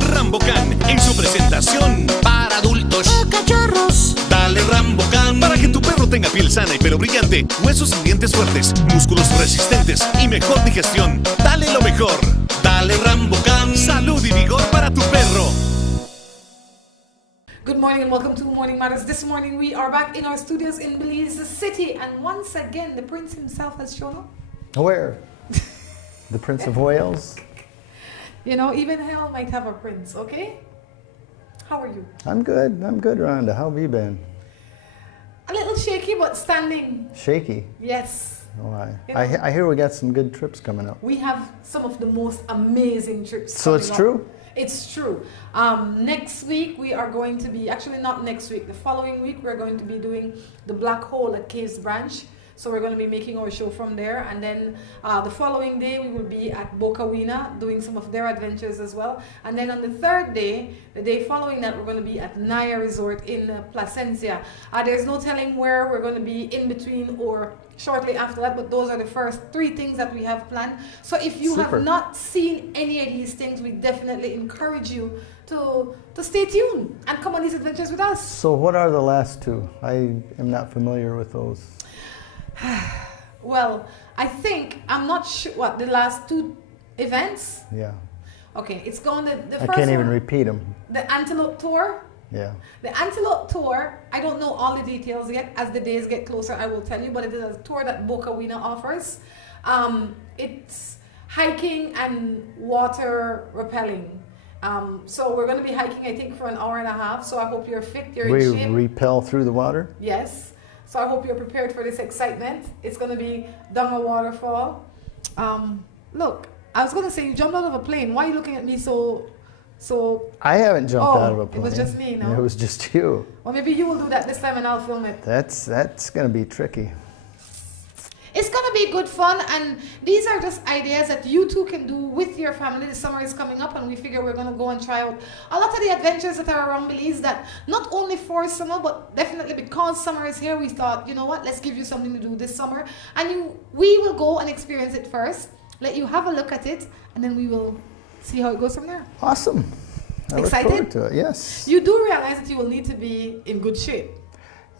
Rambocan en su presentación para adultos o cachorros. Dale Rambocan para que tu perro tenga piel sana y pelo brillante, huesos y dientes fuertes, músculos resistentes y mejor digestión. Dale lo mejor. Dale Rambocan. Salud y vigor para tu perro. Good morning and welcome to Morning Matters. This morning we are back in our studios in Belize City, and once again the Prince himself has shown up. Where? The Prince of Wales? You know, even hell might have a prince, okay? How are you? I'm good, Rhonda. How have you been? A little shaky, but standing. Shaky? Yes. Why? You know, I hear we got some good trips coming up. we have some of the most amazing trips. So it's coming true? up. It's true. Next week we are going to be, actually not next week, the following week we're going to be doing the Black Hole at Caves Branch. So we're going to be making our show from there, and then the following day we will be at Bokawina doing some of their adventures as well. And then on the third day, the day following that, we're going to be at Naya Resort in Placencia. There's no telling where we're going to be in between or shortly after that, but those are the first 3 things that we have planned. So if you Super. have not seen any of these things, we definitely encourage you to stay tuned and come on these adventures with us. So what are the last 2? I am not familiar with those. Well, I think, I'm not sure what the last 2 events. Yeah. Okay, it's going the I first can't even one, repeat them. the Antelope Tour. Yeah. The Antelope Tour, I don't know all the details yet. As the days get closer, I will tell you, but it is a tour that Bokawina offers. It's hiking and water rappelling. So we're going to be hiking, I think, for an hour and a half. So I hope you're fit, you're We in shape. repel through the water? Yes. So I hope you're prepared for this excitement. It's going to be down a waterfall. Look, I was going to say you jumped out of a plane. Why are you looking at me so? I haven't jumped Oh, out of a it plane. was just me, no? It was just you. Well, maybe you will do that this time and I'll film it. That's going to be tricky. It's going to be good fun, and these are just ideas that you too can do with your family. The summer is coming up, and we figure we're going to go and try out a lot of the adventures that are around Belize, that not only for summer, but definitely because summer is here, we thought, you know what, let's give you something to do this summer. And we will go and experience it first, let you have a look at it, and then we will see how it goes from there. Awesome. I Excited? look forward to it, yes. You do realize that you will need to be in good shape.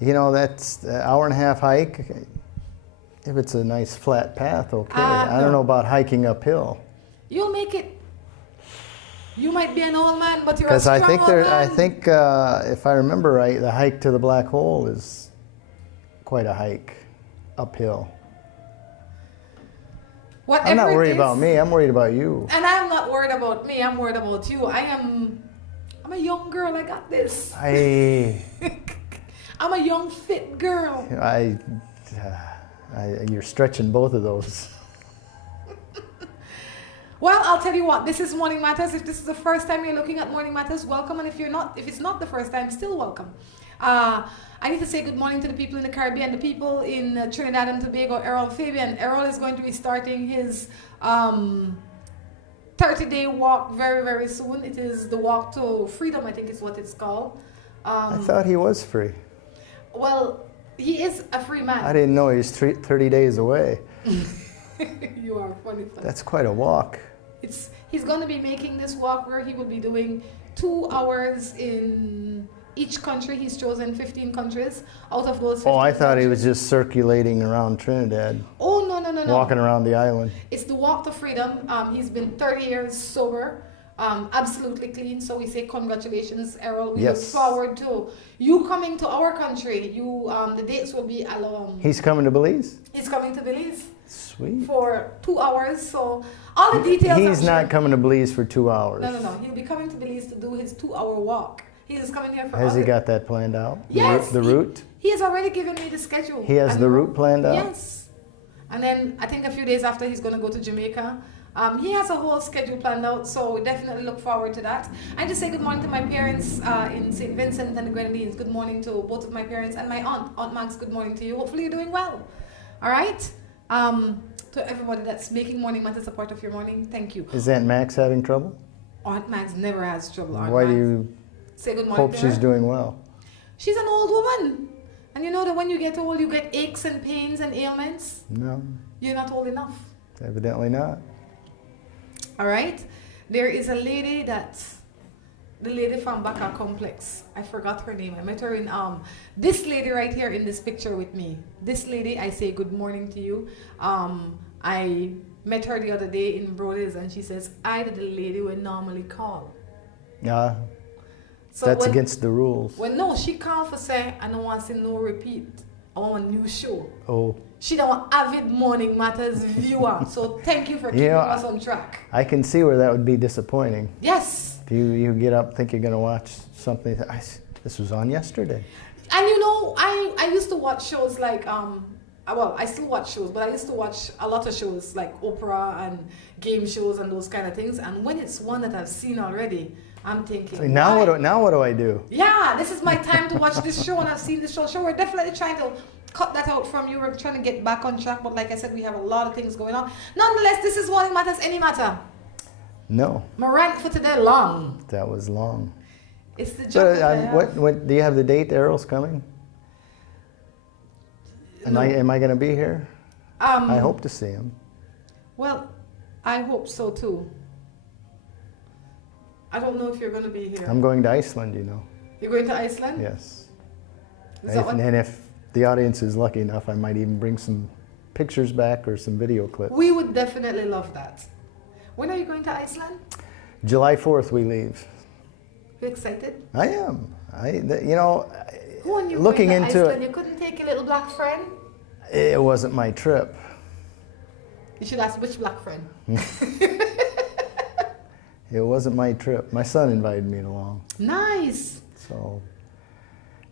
You know, that's an hour and a half hike. If it's a nice flat path, okay. I No. don't know about hiking uphill. You'll make it. You might be an old man, but you're a Because strong I think old man. if I remember right, the hike to the Black Hole is quite a hike uphill. Whatever I'm not it worried is, about me. I'm worried about you. And I'm not worried about me. I'm worried about you. I'm a young girl. I got this. I'm a young, fit girl. You're stretching both of those. Well, I'll tell you what. This is Morning Matters. If this is the first time you're looking at Morning Matters, welcome. And if it's not the first time, still welcome. I need to say good morning to the people in the Caribbean, the people in Trinidad and Tobago. Errol Fabian. Errol is going to be starting his 30-day walk very, very soon. It is the Walk to Freedom, I think is what it's called. I thought he was free. Well, he is a free man. I didn't know he was 30 days away. You are funny. That's quite a walk. He's going to be making this walk where he will be doing 2 hours in each country. He's chosen 15 countries out of those 15 Oh, I thought he countries. was just circulating around Trinidad, Oh, no. walking around the island. It's the Walk to Freedom. He's been 30 years sober, absolutely clean. So we say congratulations, Errol. We look Yes. forward to you coming to our country. The dates will be along. He's coming to Belize? He's coming to Belize Sweet. for 2 hours. So all the details. He's I'm not sure. coming to Belize for 2 hours. No. He'll be coming to Belize to do his 2-hour walk. He is coming here for. Has he other- got that planned out? Yes. The route? He has already given me the schedule. He has And the route planned out? Yes. And then I think a few days after he's going to go to Jamaica. He has a whole schedule planned out, so we definitely look forward to that. I just say good morning to my parents in St. Vincent and the Grenadines. Good morning to both of my parents and my Aunt Max. Good morning to you. Hopefully you're doing well. All right. To everybody that's making Morning Matters a part of your morning, thank you. Is Aunt Max having trouble? Aunt Max never has trouble. Aunt Why Max. do you Say good morning hope to she's her. doing well? She's an old woman. And you know that when you get old, you get aches and pains and ailments. No, You're not old enough. evidently not. All right. There is a lady the lady from Baka Complex. I forgot her name. I met her in this lady right here in this picture with me. This lady, I say good morning to you. I met her the other day in Brody's and she says, I the lady would normally call. Yeah. So That's against the rules. Well, no, she called for say, I don't want to see no repeat. I want a new show. Oh. She don't want avid Morning Matters viewer. So thank you for keeping us on track. I can see where that would be disappointing. Yes. If you get up, think you're going to watch something, this was on yesterday. And you know, I used to watch shows like, well, I still watch shows, but I used to watch a lot of shows like Oprah and game shows and those kind of things. And when it's one that I've seen already, I'm thinking, So now what do I do? Yeah, this is my time to watch this show and I've seen this show. So we're definitely trying to cut that out from you. We're trying to get back on track. But like I said, we have a lot of things going on. Nonetheless, this is Morning Matters Any Matter. No. My rant for today long. That was long. It's the job So, that I have. what do you have the date Errol's coming? Am I going to be here? I hope to see him. Well, I hope so too. I don't know if you're going to be here. I'm going to Iceland, you know. You're going to Iceland? Yes. Is that what- And if the audience is lucky enough, I might even bring some pictures back or some video clips. We would definitely love that. When are you going to Iceland? July 4th we leave. You excited? I am. When you looking going to into Iceland, it, you couldn't take your little black friend? it wasn't my trip. You should ask which black friend. It wasn't my trip. My son invited me along. Nice. So,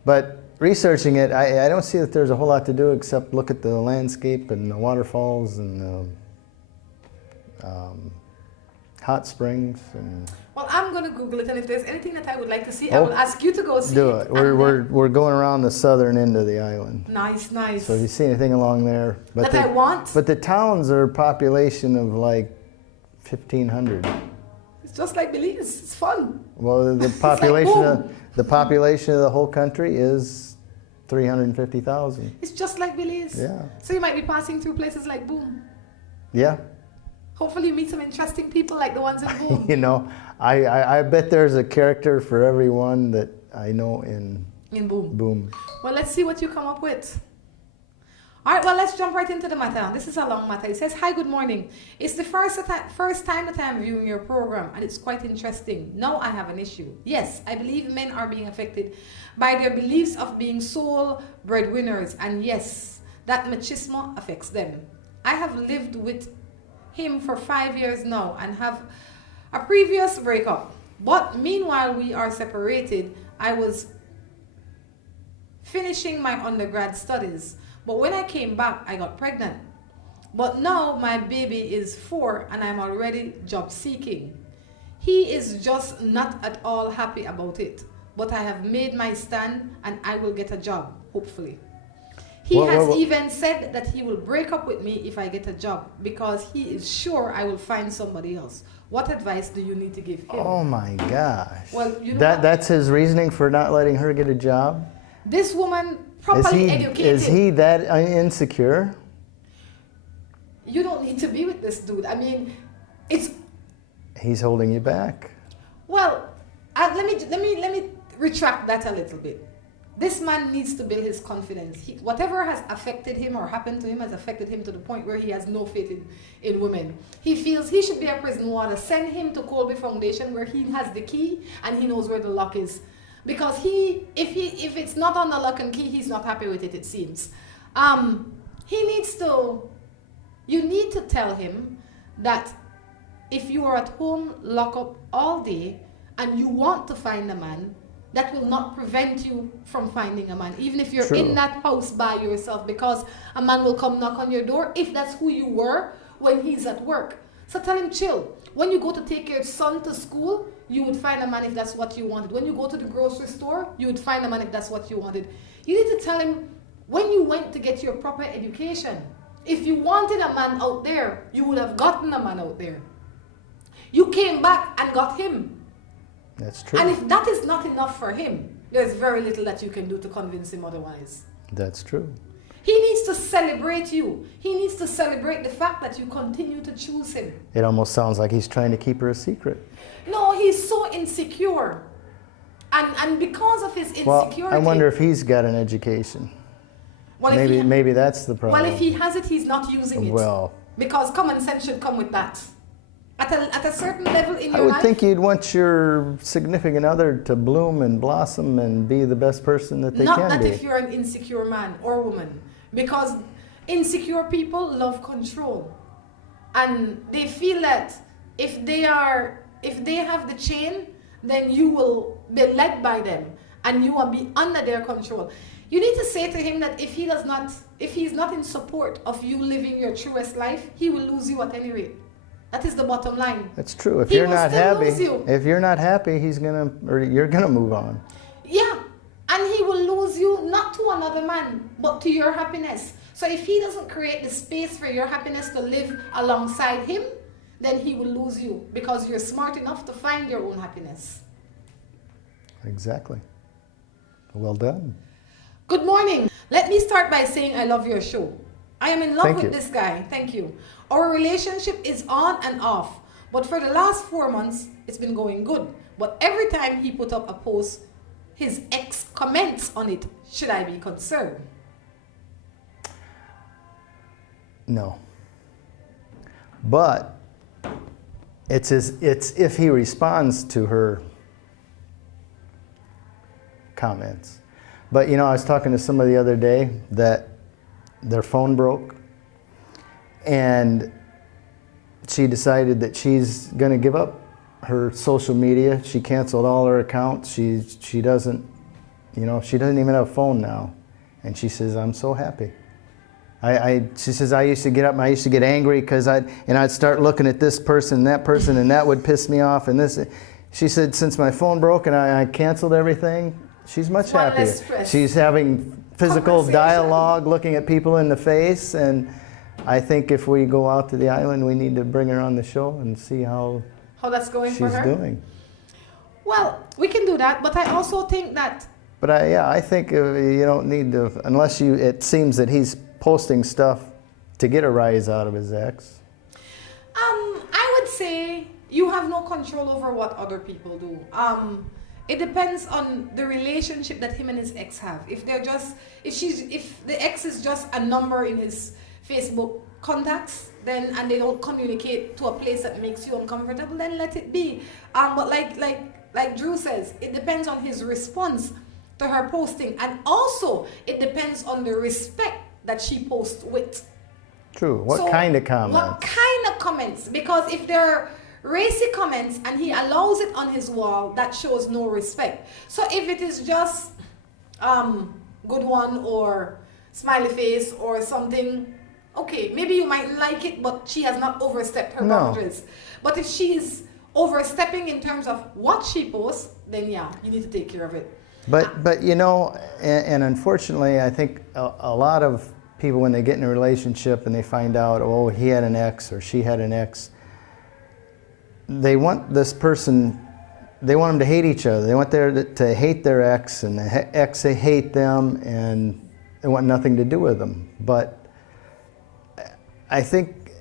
but researching it, I don't see that there's a whole lot to do except look at the landscape and the waterfalls and the hot springs and. Well, I'm going to Google it, and if there's anything that I would like to see, I will ask you to go see Do it. it. We're going around the southern end of the island. Nice, nice. So if you see anything along there, That I want? But the towns are a population of like 1,500. It's just like Belize. It's fun. Well, the population of the whole country is 350,000. It's just like Belize. Yeah. So you might be passing through places like Boom. Yeah. Hopefully you meet some interesting people like the ones in Boom. You know, I bet there's a character for everyone that I know in Boom. Boom. Well, let's see what you come up with. All right, well, let's jump right into the matter. This is a long matter. It says, hi, good morning. It's the first time that I'm viewing your program, and it's quite interesting. Now I have an issue. Yes, I believe men are being affected by their beliefs of being sole breadwinners, and yes, that machismo affects them. I have lived with him for 5 years now and have a previous breakup. But meanwhile, we are separated. I was finishing my undergrad studies. But when I came back, I got pregnant. But now my baby is 4 and I'm already job seeking. He is just not at all happy about it. But I have made my stand and I will get a job, hopefully. He has even said that he will break up with me if I get a job because he is sure I will find somebody else. What advice do you need to give him? Oh my gosh. Well, you know that's his reasoning for not letting her get a job? This woman properly educated. Is he that insecure? You don't need to be with this dude. I mean, He's holding you back. Well, let me retract that a little bit. This man needs to build his confidence. Whatever has affected him or happened to him has affected him to the point where he has no faith in women. He feels he should be a prison warden. Send him to Colby Foundation where he has the key and he knows where the lock is. Because if it's not on the lock and key, he's not happy with it, it seems. You need to tell him that if you are at home, lock up all day, and you want to find a man, that will not prevent you from finding a man, even if you're in that house by yourself, because a man will come knock on your door if that's who you were when he's at work. So tell him, chill. When you go to take your son to school, you would find a man if that's what you wanted. When you go to the grocery store, you would find a man if that's what you wanted. You need to tell him when you went to get your proper education. If you wanted a man out there, you would have gotten a man out there. You came back and got him. That's true. And if that is not enough for him, there's very little that you can do to convince him otherwise. That's true. He needs needs to celebrate you. He needs to celebrate the fact that you continue to choose him. It almost sounds like he's trying to keep her a secret. No, he's so insecure. And because of his insecurity... Well, I wonder if he's got an education. Well, Maybe that's the problem. Well, if he has it, he's not using it. Well... Because common sense should come with that. At a certain level in your life... I would think you'd want your significant other to bloom and blossom and be the best person that they can be. Not if you're an insecure man or woman. Because insecure people love control. And they feel that if they have the chain, then you will be led by them. And you will be under their control. You need to say to him that if he's not in support of you living your truest life, he will lose you at any rate. That is the bottom line. That's true. If He you're will not still happy, lose you. if you're not happy, you're gonna move on. Yeah, and he will lose you not to another man, but to your happiness. So if he doesn't create the space for your happiness to live alongside him, then he will lose you because you're smart enough to find your own happiness. Exactly. Well done. Good morning. Let me start by saying I love your show. I am in love Thank with you. this guy. Thank you. Our relationship is on and off. But for the last 4 months, it's been going good. But every time he put up a post, his ex comments on it. Should I be concerned? No. But it's if he responds to her comments. But you know, I was talking to somebody the other day that their phone broke, and she decided that she's going to give up her social media. She canceled all her accounts. She doesn't even have a phone now, and she says, "I'm so happy." She says, I used to get up and I used to get angry because I'd start looking at this person, and that would piss me off. And this, she said, since my phone broke and I canceled everything, she's much One happier. less stress. She's having physical Conversation. dialogue, looking at people in the face, and I think if we go out to the island, we need to bring her on the show and see how that's going for she's her? doing. Well, we can do that, but I also think that... But I think you don't need to, unless it seems that he's posting stuff to get a rise out of his ex. I would say you have no control over what other people do. It depends on the relationship that him and his ex have. If the ex is just a number in his Facebook contacts, and they don't communicate to a place that makes you uncomfortable, then let it be. But like Drew says, it depends on his response to her posting, and also it depends on the respect that she posts with. True. What kind of comments? What kind of comments? Because if they're racy comments and he allows it on his wall, that shows no respect. So if it is just good one or smiley face or something, okay, maybe you might like it, but she has not overstepped her boundaries. But if she's overstepping in terms of what she posts, then yeah, you need to take care of it. But you know, and unfortunately, I think a lot of people, when they get in a relationship and they find out, oh, he had an ex or she had an ex, they want this person, they want them to hate each other. They want to hate their ex, and the ex they hate them, and they want nothing to do with them. But I think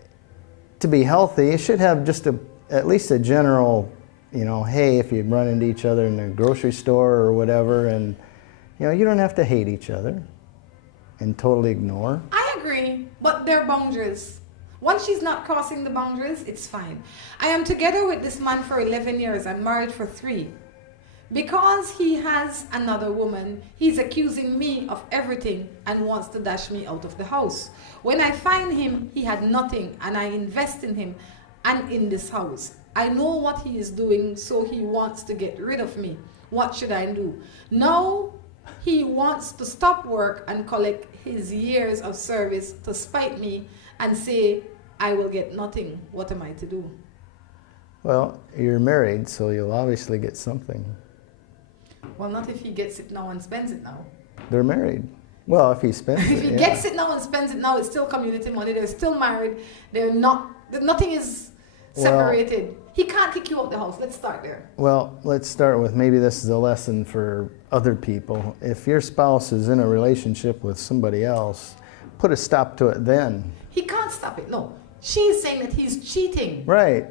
to be healthy, you should have just at least a general, you know, hey, if you run into each other in the grocery store or whatever, and you know, you don't have to hate each other and totally ignore. I agree, but there are boundaries. Once she's not crossing the boundaries, it's fine. I am together with this man for 11 years. I'm married for 3. Because he has another woman, he's accusing me of everything and wants to dash me out of the house. When I find him, he had nothing, and I invest in him and in this house. I know what he is doing, so he wants to get rid of me. What should I do? Now he wants to stop work and collect his years of service to spite me and say I will get nothing. What am I to do? Well, you're married, so you'll obviously get something. Well, not if he gets it now and spends it now. They're married. Well, if he spends it, If he gets it now and spends it now, it's still community money. They're still married. They're not. Nothing is separated. He can't kick you out the house. Let's start there. Well, let's start with, maybe this is a lesson for other people. If your spouse is in a relationship with somebody else, put a stop to it then. He can't stop it. No. She's saying that he's cheating. Right.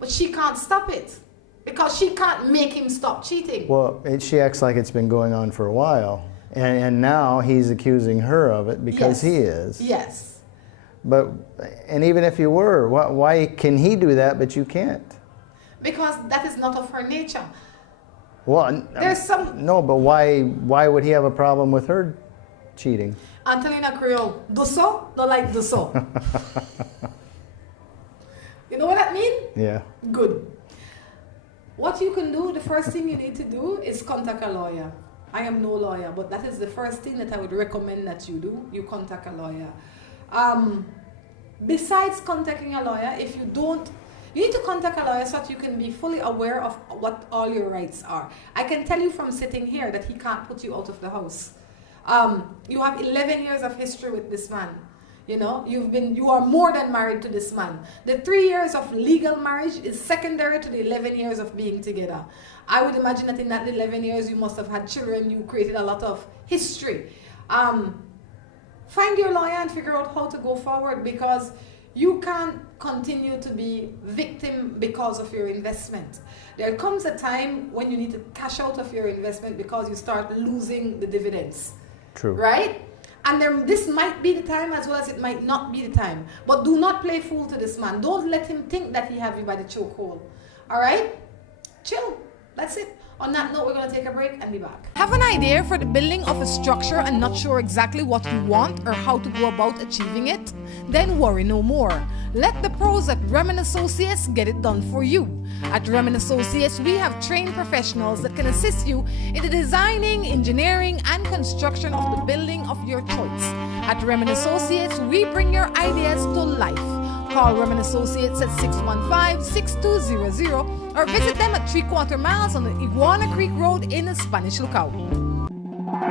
But she can't stop it. Because she can't make him stop cheating. Well, she acts like it's been going on for a while. And now he's accusing her of it because he is. Yes. But, and even if you were, why can he do that but you can't? Because that is not of her nature. Well, There's some... No, but why would he have a problem with her cheating? Angelina Creole, do so, no like do so. You know what that means? Yeah. Good. What you can do, the first thing you need to do is contact a lawyer. I am no lawyer, but that is the first thing that I would recommend that you do. You contact a lawyer. Besides contacting a lawyer, if you don't, you need to contact a lawyer so that you can be fully aware of what all your rights are. I can tell you from sitting here that he can't put you out of the house. You have 11 years of history with this man. You know, you are more than married to this man. The 3 years of legal marriage is secondary to the 11 years of being together. I would imagine that in that 11 years you must have had children, you created a lot of history. Find your lawyer and figure out how to go forward, because you can't continue to be victim because of your investment. There comes a time when you need to cash out of your investment because you start losing the dividends. True. Right? And this might be the time as well as it might not be the time. But do not play fool to this man. Don't let him think that he have you by the chokehold. All right? Chill. That's it. On that note, we're going to take a break and be back. Have an idea for the building of a structure and not sure exactly what you want or how to go about achieving it? Then worry no more. Let the pros at Remen Associates get it done for you. At Remen Associates, we have trained professionals that can assist you in the designing, engineering, and construction of the building of your choice. At Remen Associates, we bring your ideas to life. Call Remen Associates at 615-6200 or visit them at 3/4 miles on the Iguana Creek Road in the Spanish Lookout.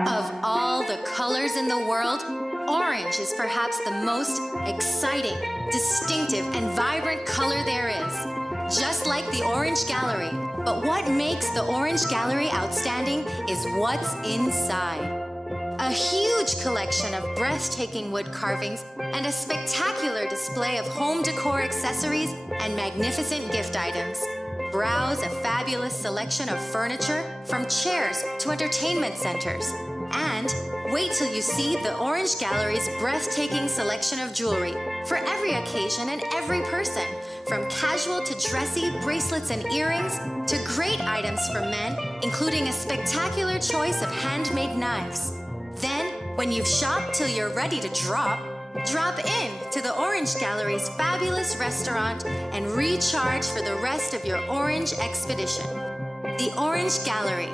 Of all the colors in the world, orange is perhaps the most exciting, distinctive, and vibrant color there is. Just like the Orange Gallery. But what makes the Orange Gallery outstanding is what's inside. A huge collection of breathtaking wood carvings and a spectacular display of home decor accessories and magnificent gift items. Browse a fabulous selection of furniture, from chairs to entertainment centers. And wait till you see the Orange Gallery's breathtaking selection of jewelry for every occasion and every person, from casual to dressy bracelets and earrings to great items for men, including a spectacular choice of handmade knives. Then, when you've shopped till you're ready to drop in to the Orange Gallery's fabulous restaurant and recharge for the rest of your orange expedition. The Orange Gallery.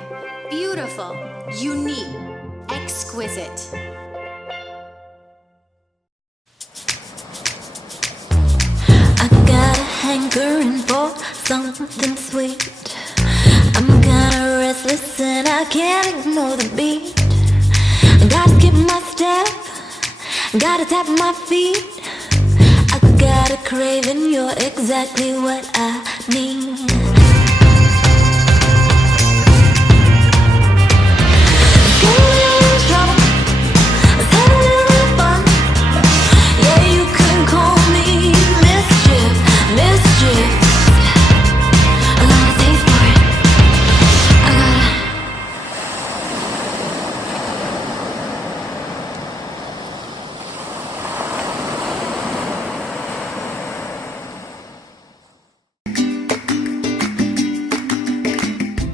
Beautiful, unique, exquisite. I got a hankering for something sweet. I'm kinda restless and I can't ignore the beat. Gotta skip my step, gotta tap my feet. I got a craving, you're exactly what I need.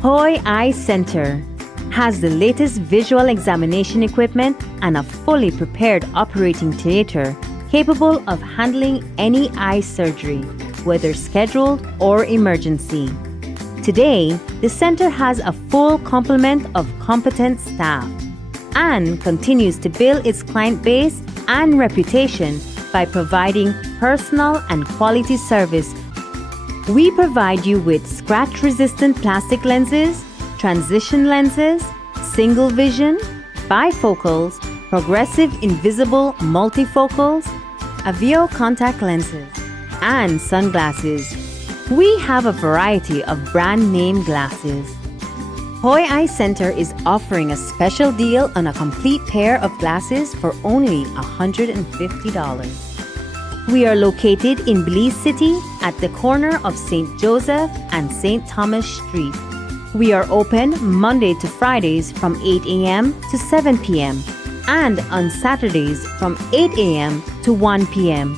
Hoy Eye Center has the latest visual examination equipment and a fully prepared operating theater capable of handling any eye surgery, whether scheduled or emergency. Today, the center has a full complement of competent staff and continues to build its client base and reputation by providing personal and quality service. We provide you with scratch-resistant plastic lenses, transition lenses, single vision, bifocals, progressive invisible multifocals, Aveo contact lenses, and sunglasses. We have a variety of brand name glasses. Hoy Eye Center is offering a special deal on a complete pair of glasses for only $150. We are located in Belize City at the corner of St. Joseph and St. Thomas Street. We are open Monday to Fridays from 8 a.m. to 7 p.m. and on Saturdays from 8 a.m. to 1 p.m.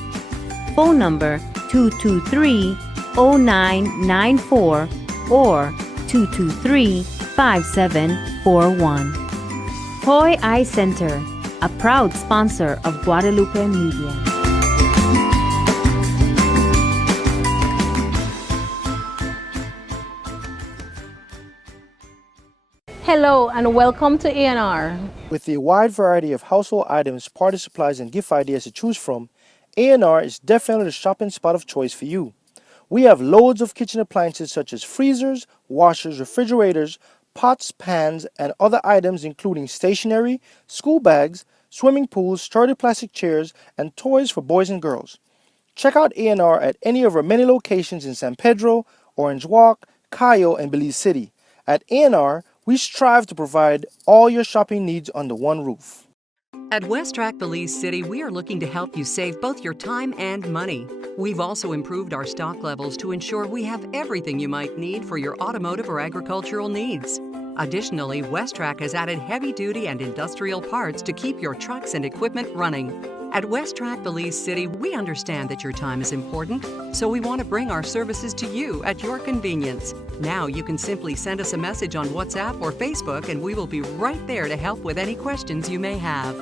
Phone number 223-0994 or 223-5741. Hoy Eye Center, a proud sponsor of Guadalupe Media. Hello and welcome to A&R. With a wide variety of household items, party supplies, and gift ideas to choose from, A&R is definitely the shopping spot of choice for you. We have loads of kitchen appliances such as freezers, washers, refrigerators, pots, pans, and other items including stationery, school bags, swimming pools, sturdy plastic chairs, and toys for boys and girls. Check out A&R at any of our many locations in San Pedro, Orange Walk, Cayo, and Belize City. At A&R, we strive to provide all your shopping needs under one roof. At WestTrack Belize City, we are looking to help you save both your time and money. We've also improved our stock levels to ensure we have everything you might need for your automotive or agricultural needs. Additionally, WestTrack has added heavy-duty and industrial parts to keep your trucks and equipment running. At WestTrack Belize City, we understand that your time is important, so we want to bring our services to you at your convenience. Now you can simply send us a message on WhatsApp or Facebook and we will be right there to help with any questions you may have.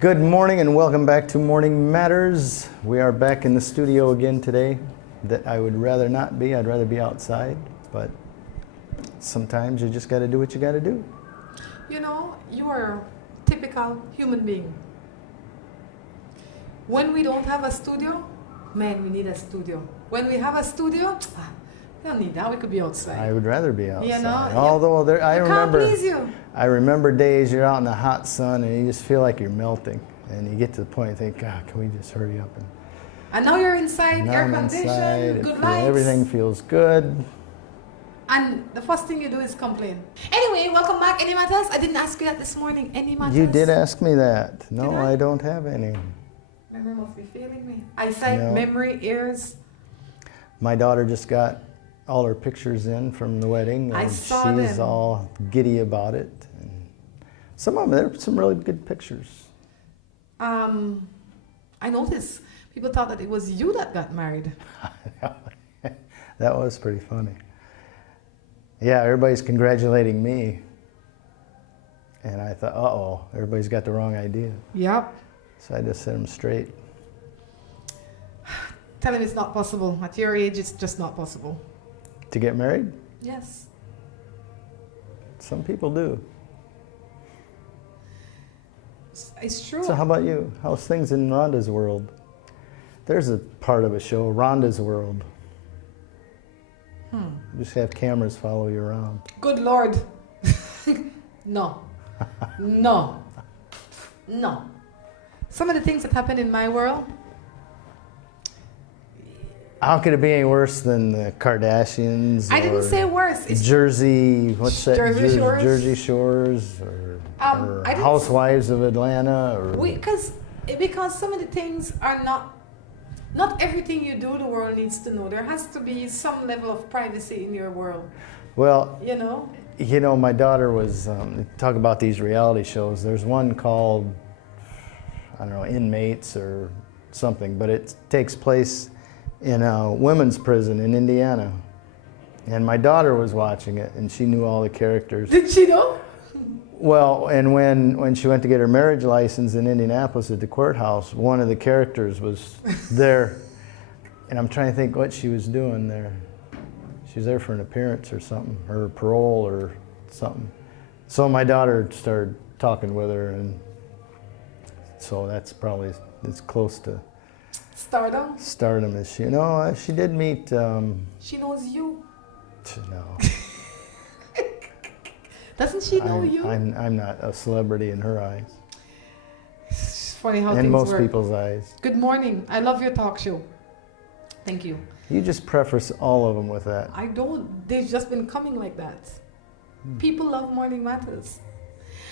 Good morning and welcome back to Morning Matters. We are back in the studio again today. That I would rather not be. I'd rather be outside, but sometimes you just got to do what you got to do. You know, you are a typical human being. When we don't have a studio, man, we need a studio. When we have a studio, we don't need that. We could be outside. I would rather be outside. You know, although there, I remember. Can't please you. I remember days you're out in the hot sun and you just feel like you're melting, and you get to the point you think, God, can we just hurry up And now you're inside, now air I'm conditioned, inside, good lights. everything feels good. And the first thing you do is complain. Anyway, welcome back. Any matters? I didn't ask you that this morning. Any matters? You did ask me that. No, Did I? I don't have any. Memory must be failing me. Eyesight, No. memory, ears. My daughter just got all her pictures in from the wedding, I and saw she's them. all giddy about it. And some of them, there were some really good pictures. I noticed people thought that it was you that got married. That was pretty funny. Yeah, everybody's congratulating me. And I thought, uh-oh, everybody's got the wrong idea. Yep. So I just set them straight. Tell him it's not possible. At your age, it's just not possible. To get married? Yes. Some people do. It's true. So how about you? How's things in Rhonda's world? There's a part of a show, Rhonda's World. Just have cameras follow you around. Good Lord. No. No. No. Some of the things that happen in my world. How could it be any worse than the Kardashians? I didn't or say worse. It's Jersey, what's that? Jersey Shores? Jersey Shores, or I didn't- Housewives of Atlanta, or because some of the things are not everything you do the world needs to know. There has to be some level of privacy in your world. well, You know? my daughter was talk about these reality shows. There's one called, I don't know, Inmates or something, but it takes place in a women's prison in Indiana. And my daughter was watching it, and she knew all the characters. Did she know? Well, and when she went to get her marriage license in Indianapolis at the courthouse, one of the characters was there. And I'm trying to think what she was doing there. She was there for an appearance or something, or parole or something. So my daughter started talking with her, and so that's probably as close to stardom as she. No, she did meet. She knows you. No. Doesn't she know you? I'm not a celebrity in her eyes. It's funny how in things most work. people's eyes. Good morning. I love your talk show. Thank you. You just preface all of them with that. I don't. They've just been coming like that. People love Morning Matters.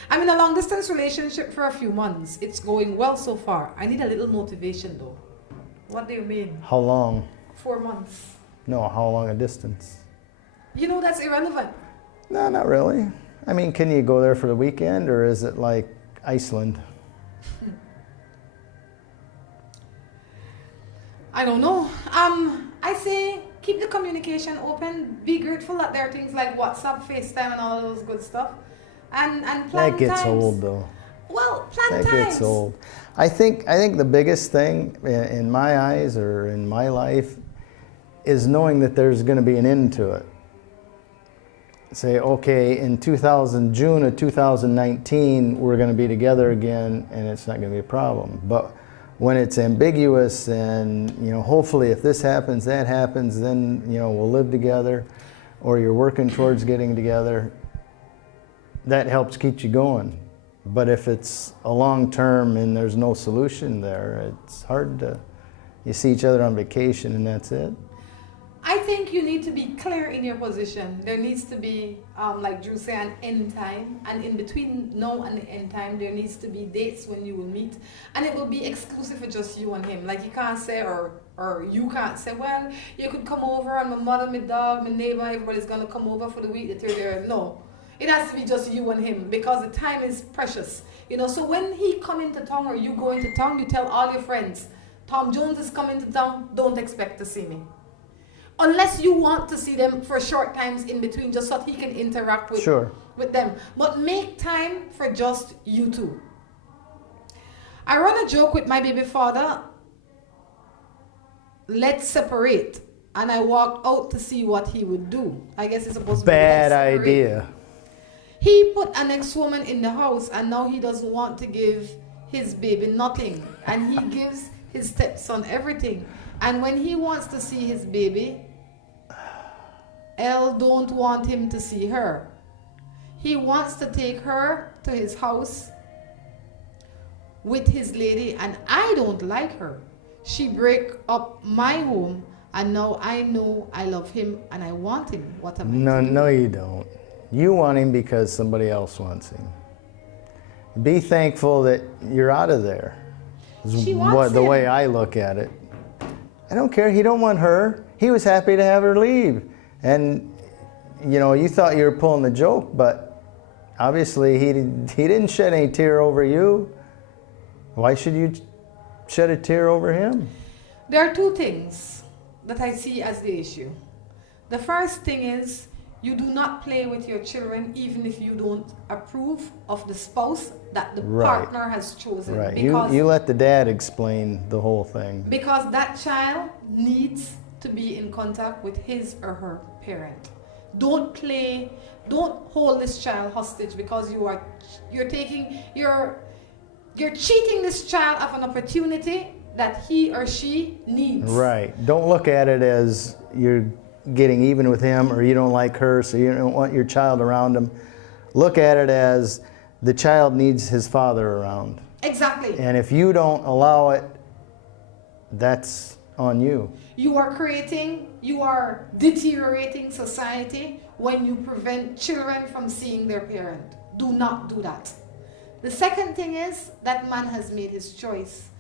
I'm in a long distance relationship for a few months. It's going well so far. I need a little motivation though. What do you mean? How long? 4 months. No, how long a distance? You know that's irrelevant. No, not really. I mean, can you go there for the weekend, or is it like Iceland? I don't know. I say keep the communication open. Be grateful that there are things like WhatsApp, FaceTime, and all of those good stuff. And plan That gets times. old, though. Well, plan That times. gets old. I think the biggest thing in my eyes or in my life is knowing that there's going to be an end to it. Say, okay, in June of 2019, we're going to be together again, and it's not going to be a problem. But when it's ambiguous, and hopefully, if this happens, that happens, then we'll live together, or you're working towards getting together. That helps keep you going. But if it's a long term and there's no solution there, it's hard to. You see each other on vacation, and that's it. I think you need to be clear in your position. There needs to be, like Drew said, an end time. And in between now and the end time, there needs to be dates when you will meet. And it will be exclusive for just you and him. Like you can't say, or you can't say, well, you could come over and my mother, my dog, my neighbor, everybody's going to come over for the week that you're there. No. It has to be just you and him because the time is precious. So when he come into town or you go into town, you tell all your friends, Tom Jones is coming to town, don't expect to see me. Unless you want to see them for short times in between, just so that he can interact with them. But make time for just you two. I run a joke with my baby father. Let's separate. And I walked out to see what he would do. I guess it's supposed to be bad idea. He put an ex-woman in the house, and now he doesn't want to give his baby nothing. And he gives his stepson everything. And when he wants to see his baby, Elle don't want him to see her. He wants to take her to his house with his lady, and I don't like her. She break up my home, and now I know I love him and I want him. What am I to do? No, you don't. You want him because somebody else wants him. Be thankful that you're out of there. She wants the him. way I look at it. I don't care. He don't want her. He was happy to have her leave. And, you thought you were pulling the joke, but obviously he didn't shed any tear over you. Why should you shed a tear over him? There are two things that I see as the issue. The first thing is you do not play with your children even if you don't approve of the spouse that the partner has chosen. Right. Because you let the dad explain the whole thing. Because that child needs to be in contact with his or her parent. Don't hold this child hostage because you're cheating this child of an opportunity that he or she needs. Right. Don't look at it as you're getting even with him or you don't like her, so you don't want your child around him. Look at it as the child needs his father around. Exactly. And if you don't allow it, that's on you. You are deteriorating society when you prevent children from seeing their parent. Do not do that. The second thing is that man has made his choice.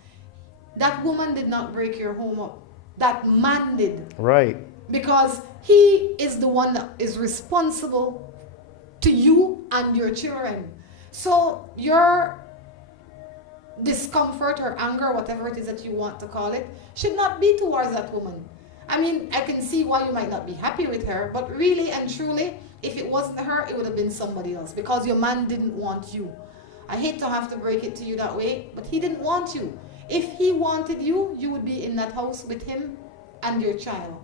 That woman did not break your home up. That man did. Right. Because he is the one that is responsible to you and your children. So your discomfort or anger, whatever it is that you want to call it, should not be towards that woman. I mean, I can see why you might not be happy with her, but really and truly, if it wasn't her, it would have been somebody else because your man didn't want you. I hate to have to break it to you that way, but he didn't want you. If he wanted you, you would be in that house with him and your child.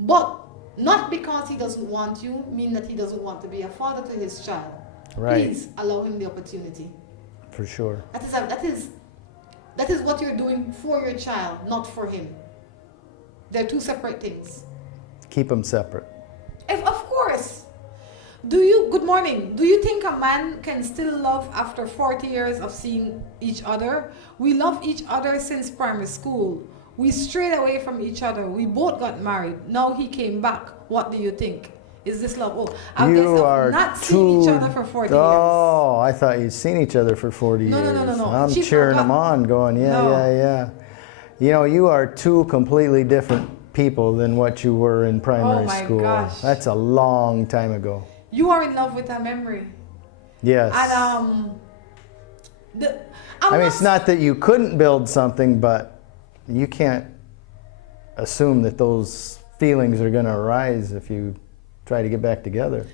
But not because he doesn't want you, mean that he doesn't want to be a father to his child. Right. Please allow him the opportunity. For sure. That is what you're doing for your child, not for him. They're two separate things. Keep them separate. Of course. Good morning. Do you think a man can still love after 40 years of seeing each other? We love each other since primary school. We strayed away from each other. We both got married. Now he came back. What do you think? Is this love? Oh, I guess I've not seen each other for 40 years. Oh, I thought you'd seen each other for 40 years. No. I'm cheering them on, going, yeah. You know, you are two completely different people than what you were in primary school. Gosh. That's a long time ago. You are in love with a memory. Yes. And it's not that you couldn't build something, but you can't assume that those feelings are going to arise if you try to get back together.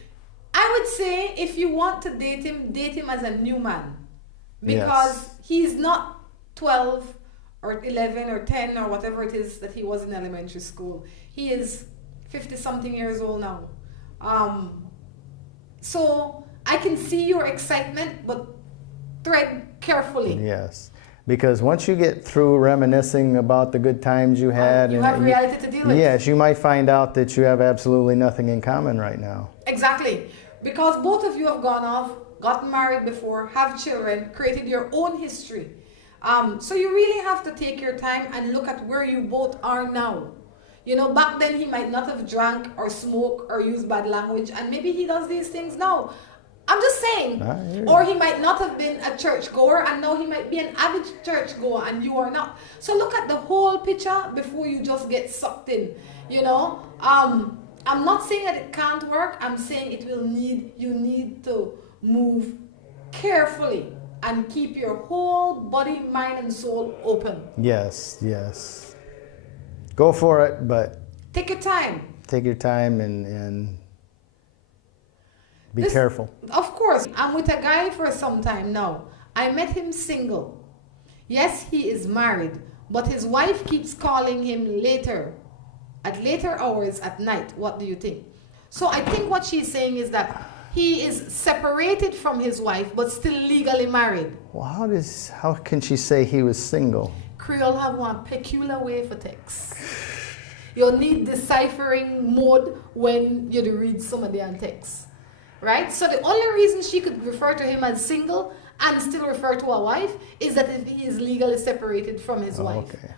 I would say if you want to date him as a new man. Because he's not 12 or 11 or 10 or whatever it is that he was in elementary school. He is 50-something years old now. So I can see your excitement, but tread carefully. Yes. Because once you get through reminiscing about the good times you had, you have reality to deal with. Yes, you might find out that you have absolutely nothing in common right now. Exactly. Because both of you have gone off, gotten married before, have children, created your own history. So you really have to take your time and look at where you both are now. You know, back then he might not have drank or smoked or used bad language, and maybe he does these things now. I'm just saying. Or he might not have been a churchgoer, and now he might be an avid churchgoer, and you are not. So look at the whole picture before you just get sucked in. You know, I'm not saying that it can't work. I'm saying you need to move carefully and keep your whole body, mind, and soul open. Yes. Go for it, but take your time. Take your time and be careful. Of course. I'm with a guy for some time now. I met him single. Yes, he is married, but his wife keeps calling him at later hours at night. What do you think? So I think what she's saying is that he is separated from his wife, but still legally married. Well, how can she say he was single? Creole have one peculiar way for text. You'll need deciphering mode when you read some of their text. Right? So the only reason she could refer to him as single and still refer to a wife is that if he is legally separated from his wife. Okay.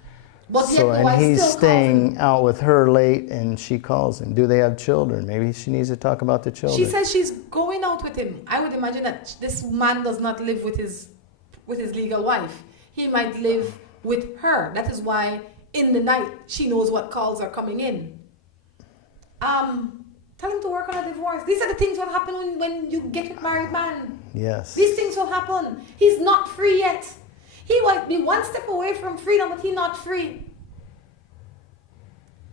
But so, yet the and wife he's still staying out with her late and she calls him. Do they have children? Maybe she needs to talk about the children. She says she's going out with him. I would imagine that this man does not live with his legal wife. He might live with her. That is why in the night she knows what calls are coming in. Tell him to work on a divorce. These are the things that happen when you get a married man. Yes. These things will happen. He's not free yet. He might be one step away from freedom, but he's not free.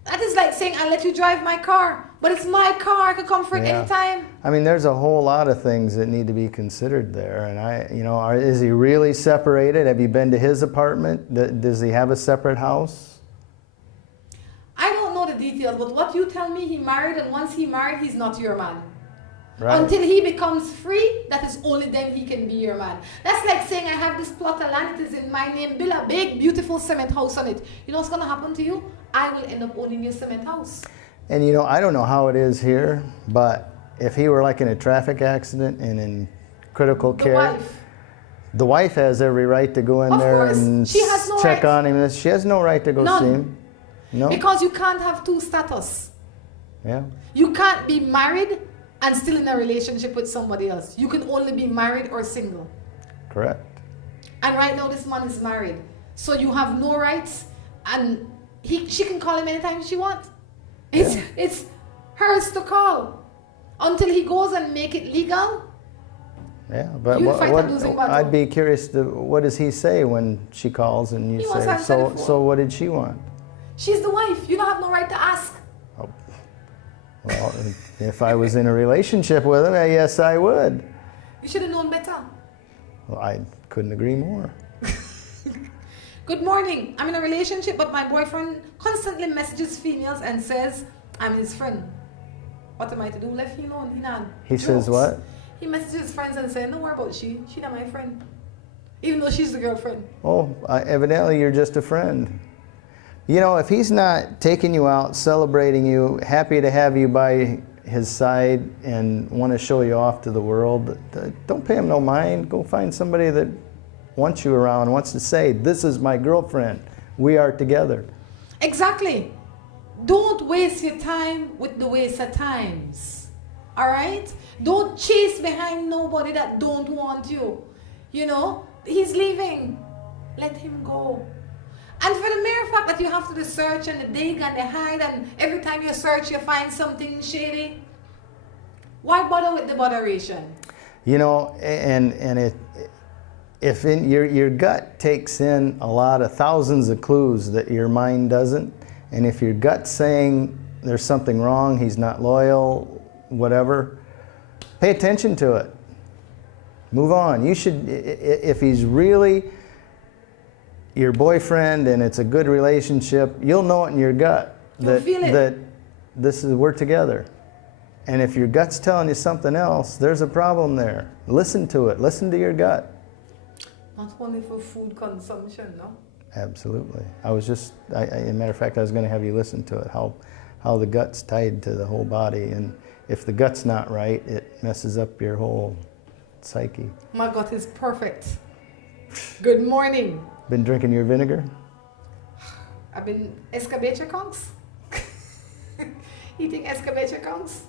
That is like saying, I'll let you drive my car, but it's my car. I can come for it anytime. I mean, there's a whole lot of things that need to be considered there. And is he really separated? Have you been to his apartment? Does he have a separate house? I don't know the details, but what you tell me, he married, and once he married, he's not your man. Right. Until he becomes free, that is only then he can be your man. That's like saying, I have this plot of land, it is in my name, build a big, beautiful cement house on it. You know what's going to happen to you? I will end up owning your cement house. And I don't know how it is here, but if he were like in a traffic accident and in critical care, the wife has every right to go in there and check on him. She has no right to go see him. No. Because you can't have two status. Yeah. You can't be married and still in a relationship with somebody else. You can only be married or single. Correct. And right now this man is married. So you have no rights, and she can call him anytime she wants. It's hers to call. Until he goes and make it legal. Yeah, but I'd be curious what does he say when she calls and you say, so what did she want? She's the wife. You don't have no right to ask. Oh. Well, if I was in a relationship with him, yes, I would. You should have known better. Well, I couldn't agree more. Good morning. I'm in a relationship, but my boyfriend constantly messages females and says I'm his friend. What am I to do? Left him alone. He says what? He messages friends and says, don't worry about she. She not my friend. Even though she's the girlfriend. Oh, evidently you're just a friend. You know, if he's not taking you out, celebrating you, happy to have you by his side and want to show you off to the world, don't pay him no mind. Go find somebody that wants you around, wants to say, this is my girlfriend. We are together. Exactly. Don't waste your time with the waste of times. All right? Don't chase behind nobody that don't want you. You know, he's leaving. Let him go. And for the mere fact that you have to do search and the dig and the hide, and every time you search you find something shady, why bother with the botheration? You know, if your gut takes in a lot of thousands of clues that your mind doesn't, and if your gut's saying there's something wrong, he's not loyal, whatever, pay attention to it. Move on. You should, if he's really your boyfriend and it's a good relationship, you'll know it in your gut that this is, we're together. And if your gut's telling you something else, there's a problem there. Listen to it. Listen to your gut. Not only for food consumption, no? Absolutely. I was just, as a matter of fact, I was going to have you listen to it, how the gut's tied to the whole body. And if the gut's not right, it messes up your whole psyche. My gut is perfect. Good morning. Been drinking your vinegar? I've been escabeche conchs. Eating escabeche conchs.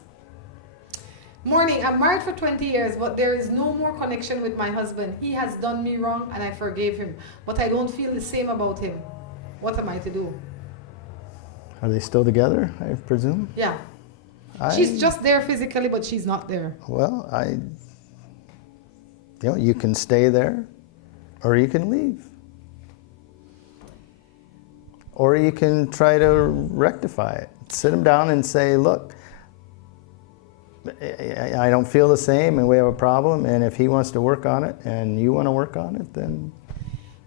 Morning. I'm married for 20 years, but there is no more connection with my husband. He has done me wrong and I forgave him, but I don't feel the same about him. What am I to do? Are they still together, I presume? Yeah. She's just there physically, but she's not there. Well, you can stay there or you can leave. Or you can try to rectify it. Sit him down and say, look, I don't feel the same and we have a problem, and if he wants to work on it and you want to work on it, then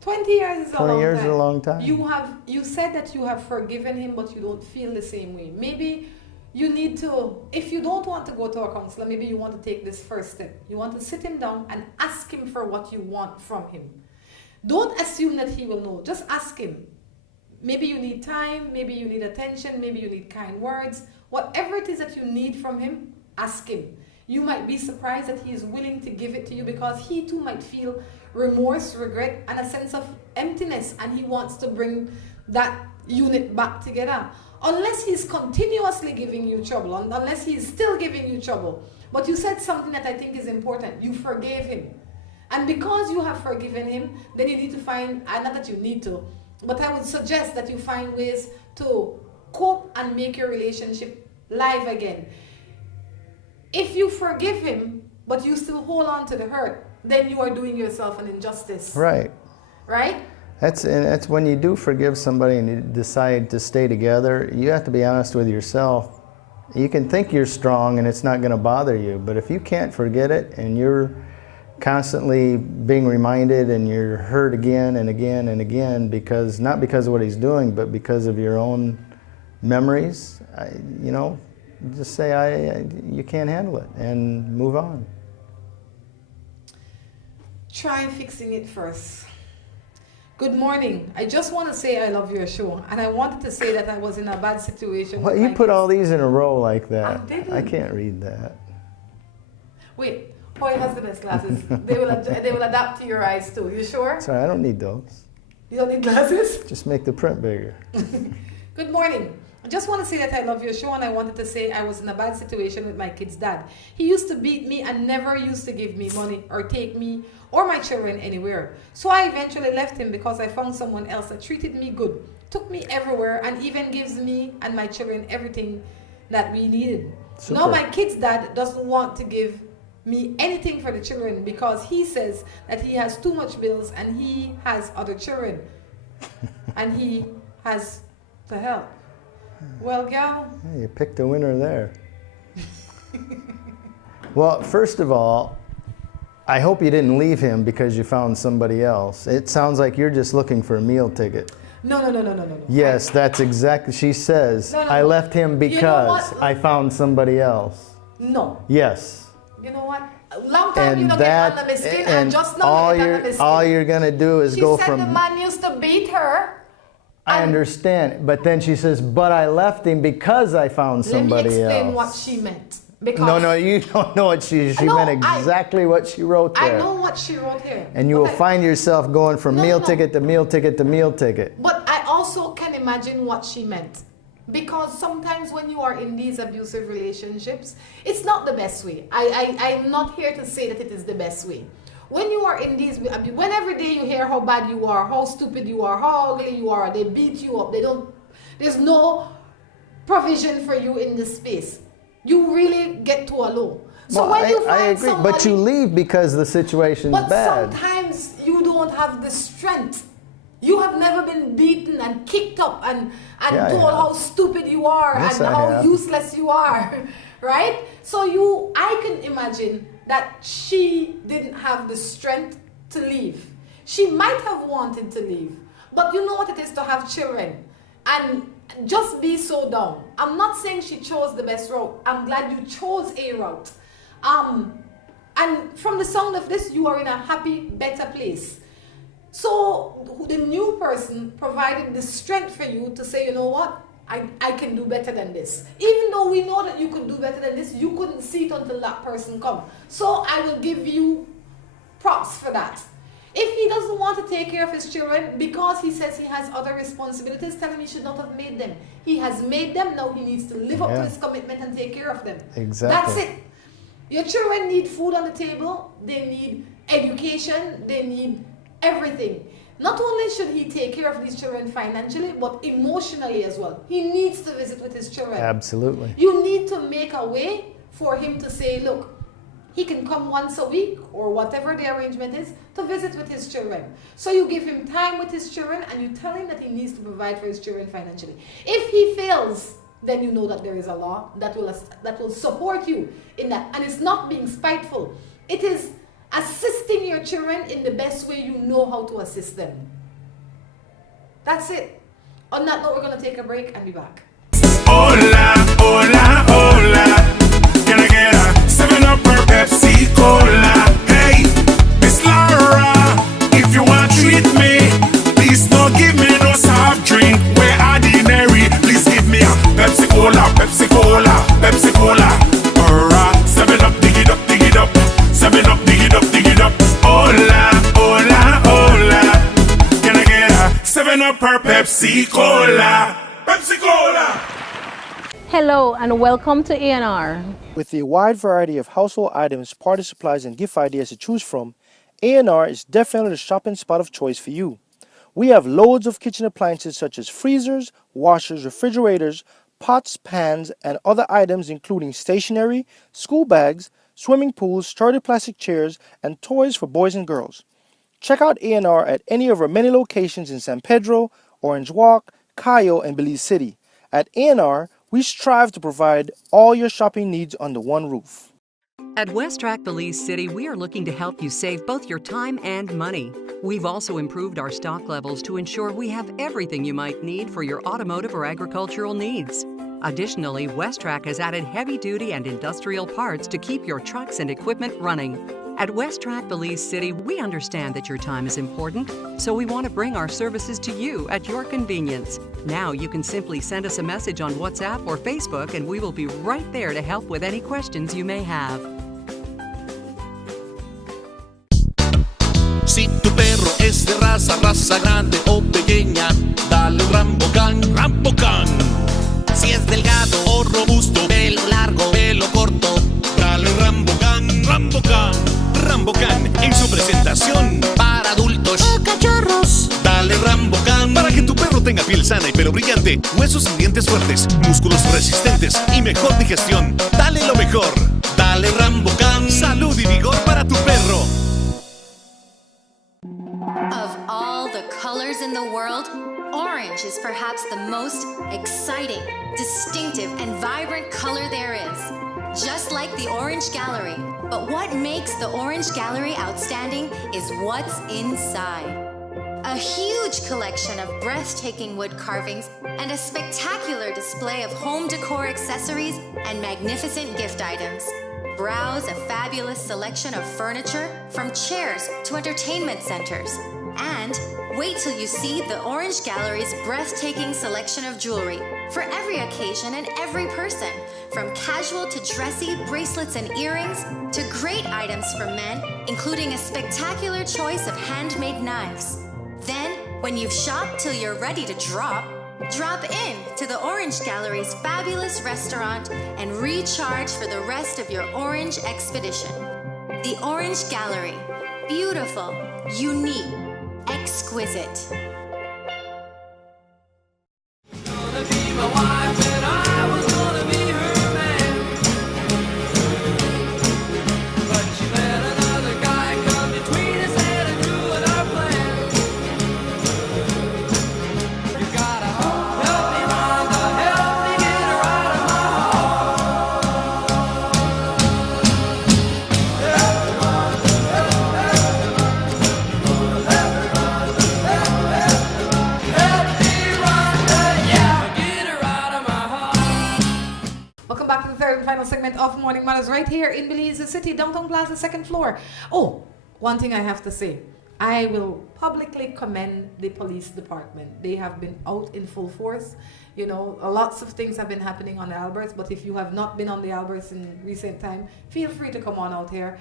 20 years is a long time. 20 years is a long time. You said that you have forgiven him, but you don't feel the same way. Maybe you need to, if you don't want to go to a counselor, maybe you want to take this first step. You want to sit him down and ask him for what you want from him. Don't assume that he will know. Just ask him. Maybe you need time, maybe you need attention, maybe you need kind words. Whatever it is that you need from him, ask him. You might be surprised that he is willing to give it to you, because he too might feel remorse, regret, and a sense of emptiness, and he wants to bring that unit back together. Unless he's continuously giving you trouble, unless he's still giving you trouble. But you said something that I think is important. You forgave him. And because you have forgiven him, then you need to find, not that you need to, but I would suggest that you find ways to cope and make your relationship live again. If you forgive him, but you still hold on to the hurt, then you are doing yourself an injustice. Right. Right? That's when you do forgive somebody and you decide to stay together, you have to be honest with yourself. You can think you're strong and it's not going to bother you, but if you can't forget it and you're constantly being reminded and you're hurt again and again and again, not because of what he's doing, but because of your own memories, just say you can't handle it and move on. Try fixing it first. Good morning. I just want to say I love your show, and I wanted to say that I was in a bad situation. Well, you put all these in a row like that. I didn't. I can't read that. Wait, Paul has the best glasses. They will adapt to your eyes too. You sure? Sorry, I don't need those. You don't need glasses? Just make the print bigger. Good morning. I just want to say that I love your show, and I wanted to say I was in a bad situation with my kid's dad. He used to beat me and never used to give me money or take me or my children anywhere. So I eventually left him because I found someone else that treated me good, took me everywhere, and even gives me and my children everything that we needed. Super. Now my kid's dad doesn't want to give me anything for the children because he says that he has too much bills and he has other children and he has to help. Well, gal. Yeah, you picked a winner there. Well, first of all, I hope you didn't leave him because you found somebody else. It sounds like you're just looking for a meal ticket. No. Yes, that's exactly, she says, No. I left him You know because what? I found somebody else. No. Yes. You know what? A long time you And don't get on the miskin, and just now all you get on the miskin. all you're gonna do is She go said from. the man used to beat her. I understand, but then she says, but I left him because I found somebody Let me explain else. what she meant. Because No, you don't know what she No, meant exactly what she wrote there. I know what she wrote here. And you will Okay. find yourself going from No, meal no. ticket to meal ticket to meal ticket. But I also can imagine what she meant. Because sometimes when you are in these abusive relationships, it's not the best way. I'm not here to say that it is the best way. When you are in these, when every day you hear how bad you are, how stupid you are, how ugly you are, they beat you up, there's no provision for you in this space. You really get to a low. So Well, when you I find agree, somebody, but you leave because the situation's but bad. sometimes you don't have the strength. You have never been beaten and kicked up and Yeah, I told have. how stupid you are Yes, and I how have. useless you are, right? So I can imagine that she didn't have the strength to leave. She might have wanted to leave, but you know what it is to have children and just be so down. I'm not saying she chose the best route. I'm glad you chose a route. And from the sound of this, you are in a happy, better place. So the new person provided the strength for you to say, you know what, I can do better than this. Even though we know that you could do better than this, you couldn't see it until that person come. So I will give you props for that. If he doesn't want to take care of his children because he says he has other responsibilities, tell him he should not have made them. He has made them, now he needs to live up to Yeah. his commitment and take care of them. Exactly. That's it. Your children need food on the table, they need education, they need everything. Not only should he take care of these children financially, but emotionally as well. He needs to visit with his children. Absolutely. You need to make a way for him to say, look, he can come once a week or whatever the arrangement is to visit with his children. So you give him time with his children and you tell him that he needs to provide for his children financially. If he fails, then you know that there is a law that will support you in that. And it's not being spiteful. It is assisting your children in the best way you know how to assist them. That's it. On that note, we're going to take a break and be back. Hola, hola, hola. Can I get a 7-Up or Pepsi Cola? Hey, Miss Laura, if you want to treat me, please don't give me no soft drink. We're ordinary. Please give me a Pepsi Cola, Pepsi Cola, Pepsi Cola. Or a 7-Up, dig it up, dig it up. 7-Up, dig it up, dig it up. Hola, hola, hola. Can I get a 7-Up or Pepsi Cola? Pepsi Cola! Hello and welcome to A&R. With a wide variety of household items, party supplies, and gift ideas to choose from, A&R is definitely the shopping spot of choice for you. We have loads of kitchen appliances such as freezers, washers, refrigerators, pots, pans, and other items including stationery, school bags, swimming pools, sturdy plastic chairs, and toys for boys and girls. Check out A&R at any of our many locations in San Pedro, Orange Walk, Cayo, and Belize City. At A&R, we strive to provide all your shopping needs under one roof. At Westrack Belize City, we are looking to help you save both your time and money. We've also improved our stock levels to ensure we have everything you might need for your automotive or agricultural needs. Additionally, Westrack has added heavy-duty and industrial parts to keep your trucks and equipment running. At Westrack Belize City, we understand that your time is important, so we want to bring our services to you at your convenience. Now you can simply send us a message on WhatsApp or Facebook and we will be right there to help with any questions you may have. Si tu perro es de raza grande o pequeña, dale un Rambocan, Rambocan. Si es delgado o robusto, pelo largo, pelo corto, dale Rambocan, Rambocan. Rambocan en su presentación para adultos o cachorros. Dale Rambocan para que tu perro tenga piel sana y pelo brillante, huesos y dientes fuertes, músculos resistentes y mejor digestión. Dale lo mejor. Dale Rambocan. Salud y vigor para tu perro. Of all the colors in the world, orange is perhaps the most exciting, distinctive, and vibrant color there is. Just like the Orange Gallery, But what makes the Orange Gallery outstanding is what's inside. A huge collection of breathtaking wood carvings and a spectacular display of home decor accessories and magnificent gift items. Browse a fabulous selection of furniture from chairs to entertainment centers. And wait till you see the Orange Gallery's breathtaking selection of jewelry for every occasion and every person, from casual to dressy bracelets and earrings to great items for men, including a spectacular choice of handmade knives. Then, when you've shopped till you're ready to drop in to the Orange Gallery's fabulous restaurant and recharge for the rest of your Orange expedition. The Orange Gallery. Beautiful, unique, exquisite. Welcome back to the third and final segment of Morning Matters right here in Belize City, Downtown Plaza, second floor. Oh, one thing I have to say. I will publicly commend the police department. They have been out in full force. You know, lots of things have been happening on the Alberts, but if you have not been on the Alberts in recent time, feel free to come on out here.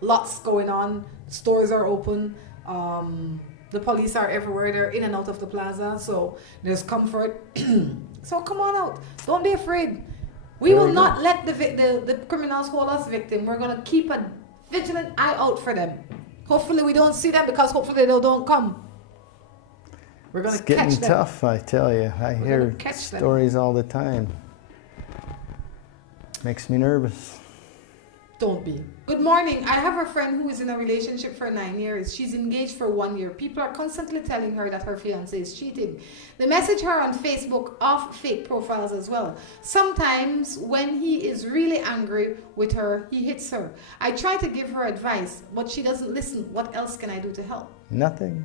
Lots going on. Stores are open. The police are everywhere. They're in and out of the plaza, so there's comfort. So come on out. Don't be afraid. We will not let the criminals hold us victim. We're going to keep a vigilant eye out for them. Hopefully we don't see them, because hopefully they don't come. We're going to catch them. It's getting tough, I tell you. I hear stories all the time. Makes me nervous. Don't be. Good morning. I have a friend who is in a relationship for 9 years. She's engaged for 1 year. People are constantly telling her that her fiancé is cheating. They message her on Facebook off fake profiles as well. Sometimes when he is really angry with her, he hits her. I try to give her advice, but she doesn't listen. What else can I do to help? Nothing.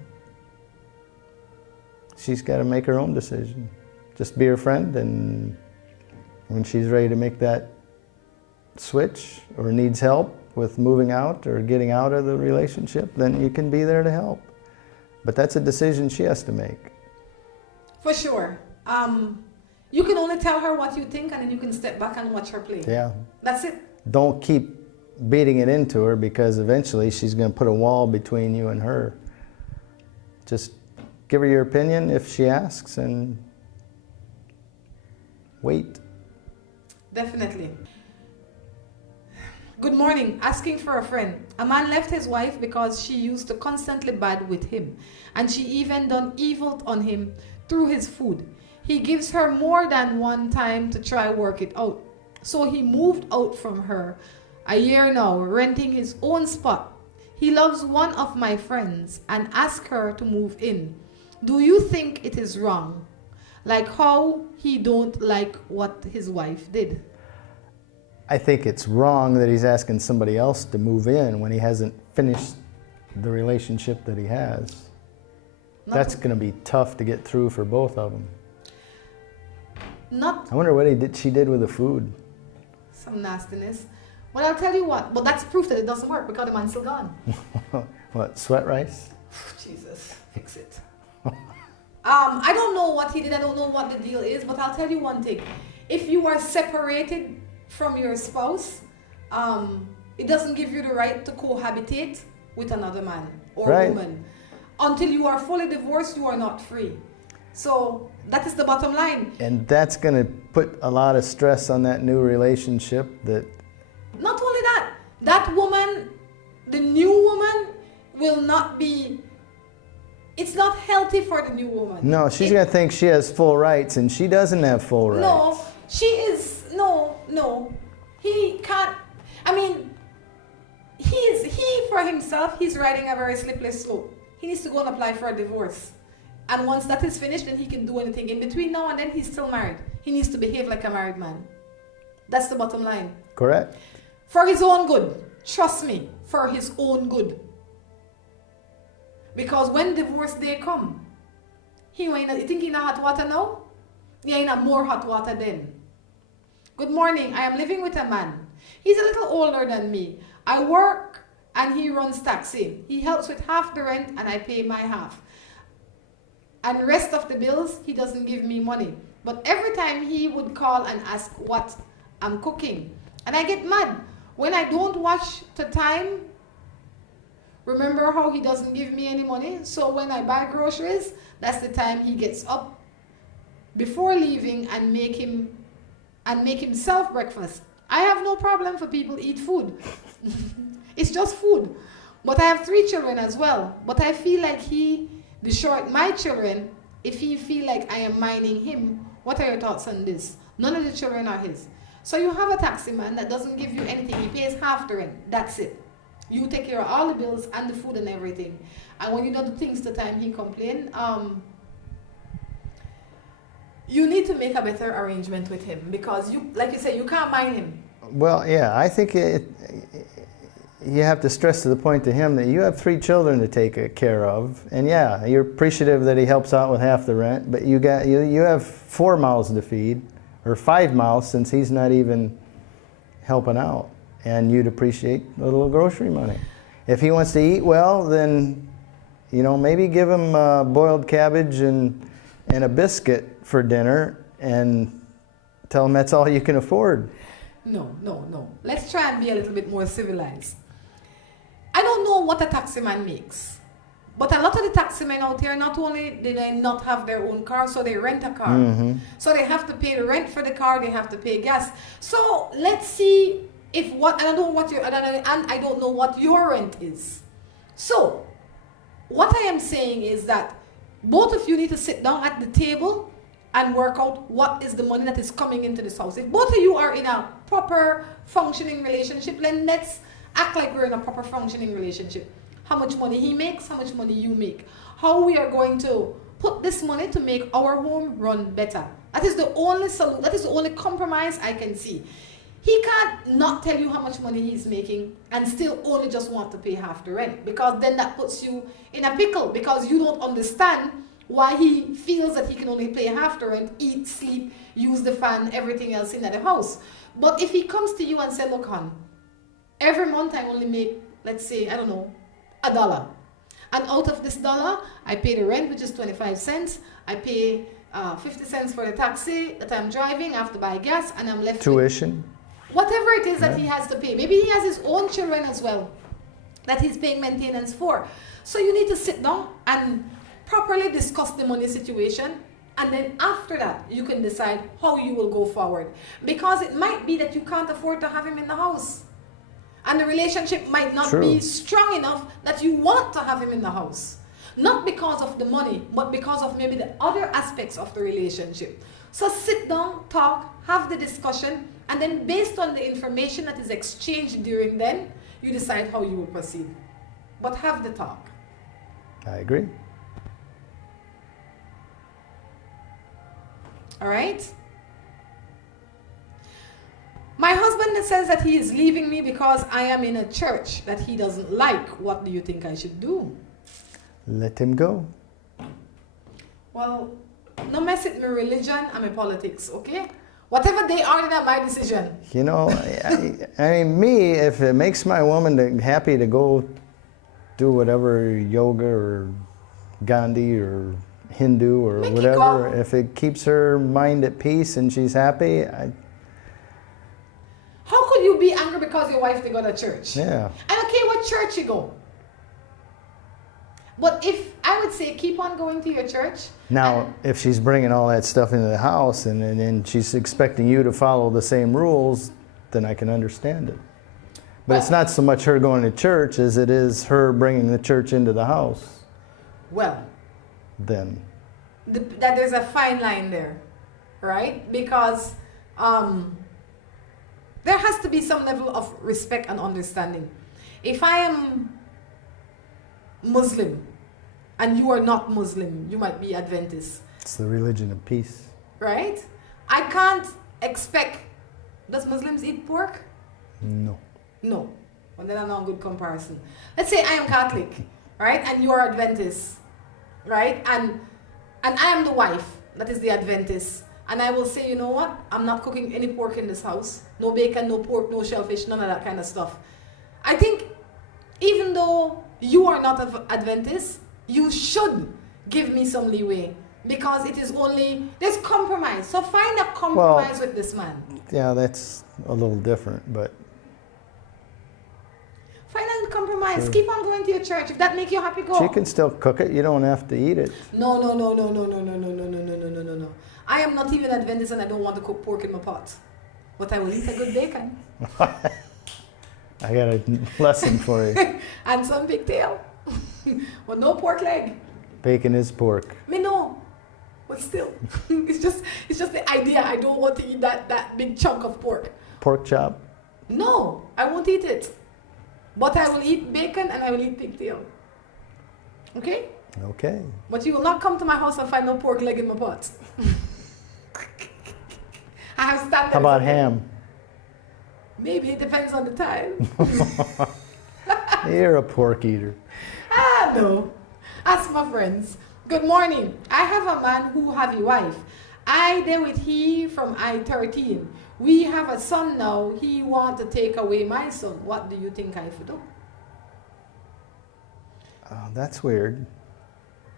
She's got to make her own decision. Just be her friend, and when she's ready to make that switch or needs help with moving out or getting out of the relationship, then you can be there to help. But that's a decision she has to make. For sure. You can only tell her what you think, and then you can step back and watch her play. Yeah. That's it. Don't keep beating it into her, because eventually she's going to put a wall between you and her. Just give her your opinion if she asks, and wait. Definitely. Good morning. Asking for a friend. A man left his wife because she used to constantly bad with him, and she even done evil on him through his food. He gives her more than one time to try work it out. So he moved out from her a year now, renting his own spot. He loves one of my friends and asked her to move in. Do you think it is wrong? Like how he don't like what his wife did? I think it's wrong that he's asking somebody else to move in when he hasn't finished the relationship that he has. That's going to be tough to get through for both of them. I wonder what she did with the food. Some nastiness. Well, I'll tell you what, but that's proof that it doesn't work, because the man's still gone. What, sweat rice? Jesus, fix it. I don't know what he did. I don't know what the deal is, but I'll tell you one thing. If you are separated from your spouse, it doesn't give you the right to cohabitate with another man or woman. Until you are fully divorced, you are not free. So that is the bottom line. And that's going to put a lot of stress on that new relationship. Not only that, that woman, the new woman, will not be, it's not healthy for the new woman. No, she's going to think she has full rights, and she doesn't have full rights. No, she is, no. He can't, I mean, he for himself, he's riding a very slippery slope. He needs to go and apply for a divorce. And once that is finished, then he can do anything. In between now and then, he's still married. He needs to behave like a married man. That's the bottom line. Correct. For his own good. Trust me, for his own good. Because when divorce day come, you think he in hot water now? He in more hot water then. Good morning, I am living with a man. He's a little older than me. I work and he runs taxi. He helps with half the rent and I pay my half. And the rest of the bills, he doesn't give me money. But every time he would call and ask what I'm cooking. And I get mad. When I don't watch the time, remember how he doesn't give me any money? So when I buy groceries, that's the time he gets up before leaving and make himself breakfast. I have no problem for people eat food. It's just food. But I have 3 children as well. But I feel like my children, if he feel like I am minding him, what are your thoughts on this? None of the children are his. So you have a taxi man that doesn't give you anything. He pays half the rent. That's it. You take care of all the bills and the food and everything. And when you don't do things the time he complain, you need to make a better arrangement with him because you, like you said, you can't mind him. Well, yeah, I think you have to stress to the point to him that you have 3 children to take care of, and yeah, you're appreciative that he helps out with half the rent, but you have 4 mouths to feed, or 5 mouths since he's not even helping out, and you'd appreciate a little grocery money. If he wants to eat well, then maybe give him boiled cabbage and a biscuit for dinner, and tell him that's all you can afford. No. Let's try and be a little bit more civilized. I don't know what a taxi man makes, but a lot of the taxi men out here, not only do they not have their own car, so they rent a car. Mm-hmm. So they have to pay the rent for the car, they have to pay gas. So let's see I don't know what your rent is. So what I am saying is that both of you need to sit down at the table and work out what is the money that is coming into this house. If both of you are in a proper functioning relationship, then let's act like we're in a proper functioning relationship. How much money he makes, how much money you make. How we are going to put this money to make our home run better. That is the only solution, that is the only compromise I can see. He can't not tell you how much money he's making and still only just want to pay half the rent, because then that puts you in a pickle because you don't understand why he feels that he can only pay half the rent, eat, sleep, use the fan, everything else in the house. But if he comes to you and says, look, hon, every month I only make, let's say, I don't know, $1. And out of this $1, I pay the rent, which is 25 cents. I pay 50 cents for the taxi that I'm driving. I have to buy gas, and I'm left tuition. Whatever it is that he has to pay. Maybe he has his own children as well that he's paying maintenance for. So you need to sit down and properly discuss the money situation, and then after that you can decide how you will go forward, because it might be that you can't afford to have him in the house, and the relationship might not be strong enough that you want to have him in the house, not because of the money but because of maybe the other aspects of the relationship. So sit down, talk, have the discussion, and then based on the information that is exchanged during then, you decide how you will proceed. But have the talk. I agree. All right. My husband says that he is leaving me because I am in a church that he doesn't like. What do you think I should do? Let him go. Well, no mess with my religion and my politics, okay? Whatever they are, that's my decision. I mean, me, if it makes my woman happy to go do whatever, yoga or Gandhi or Hindu or whatever, if it keeps her mind at peace and she's happy, How could you be angry because your wife they go to church? Yeah. I don't care what church you go. But if I would say keep on going to your church. Now, if she's bringing all that stuff into the house and she's expecting you to follow the same rules, then I can understand it. But it's not so much her going to church as it is her bringing the church into the house. Well, then that there's a fine line there, right? Because there has to be some level of respect and understanding. If I am Muslim and you are not Muslim, you might be Adventist. It's the religion of peace. Right? I can't expect, does Muslims eat pork? No. No. Well, then I'm not a good comparison. Let's say I am Catholic, right? And you are Adventist, right? And I am the wife that is the Adventist. And I will say, you know what? I'm not cooking any pork in this house. No bacon, no pork, no shellfish, none of that kind of stuff. I think even though you are not an Adventist, you should give me some leeway. Because it is only, there's compromise. So find a compromise with this man. Yeah, that's a little different, but... Find a compromise. Sure. Keep on going to your church. If that makes you happy, go. She can still cook it. You don't have to eat it. No. I am not even Adventist and I don't want to cook pork in my pot. But I will eat a good bacon. I got a lesson for you. And some pigtail. But no pork leg. Bacon is pork. Me no. But still, it's just the idea. I don't want to eat that big chunk of pork. Pork chop? No, I won't eat it. But I will eat bacon and I will eat pigtail. Okay? Okay. But you will not come to my house and find no pork leg in my pot. I have standards. How about ham? Maybe, it depends on the time. You're a pork eater. No. Ask my friends. Good morning. I have a man who have a wife. I there with he from I-13. We have a son now. He want to take away my son. What do you think I should do? Oh, that's weird.